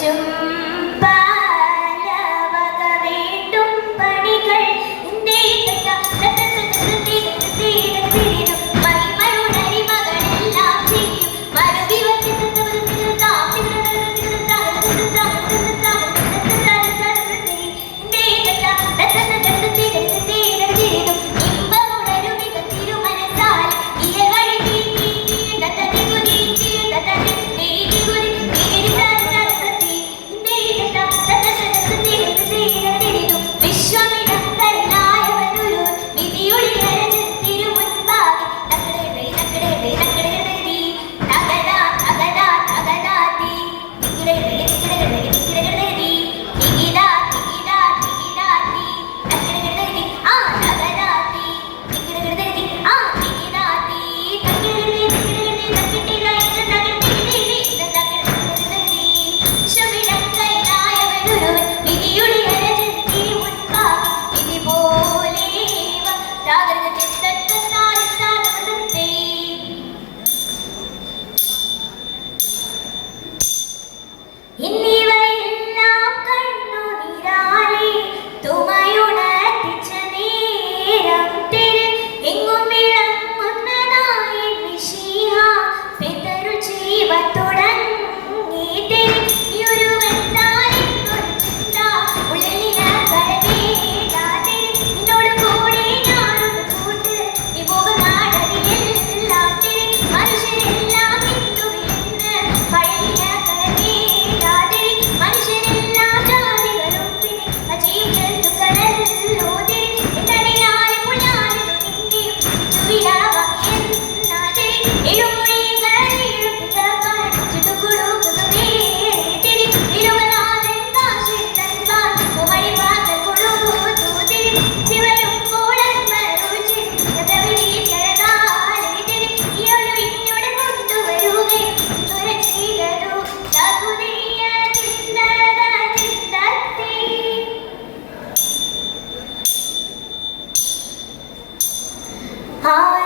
좀 Hi.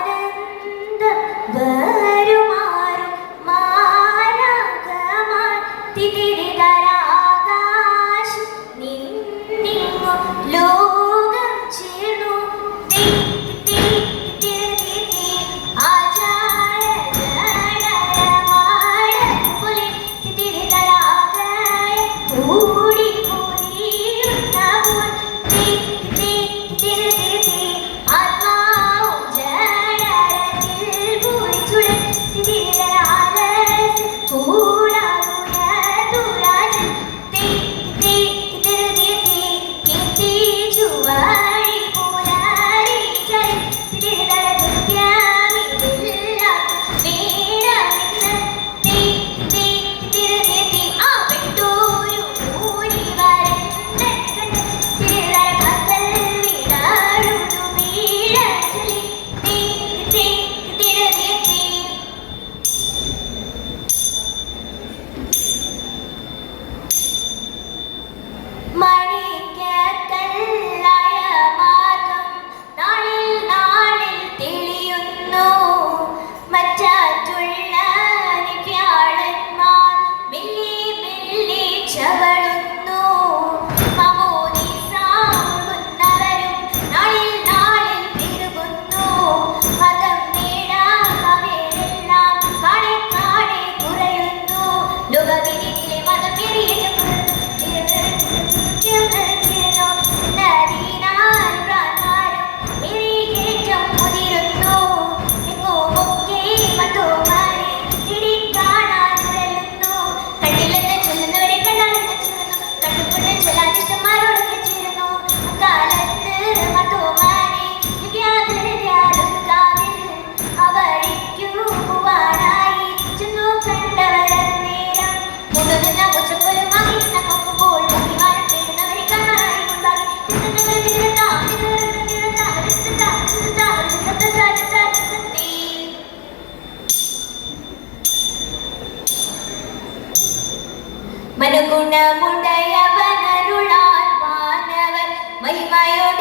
മനുഗുണമുടയവനരുളാൻ മാനവർ മഹിമയോടെ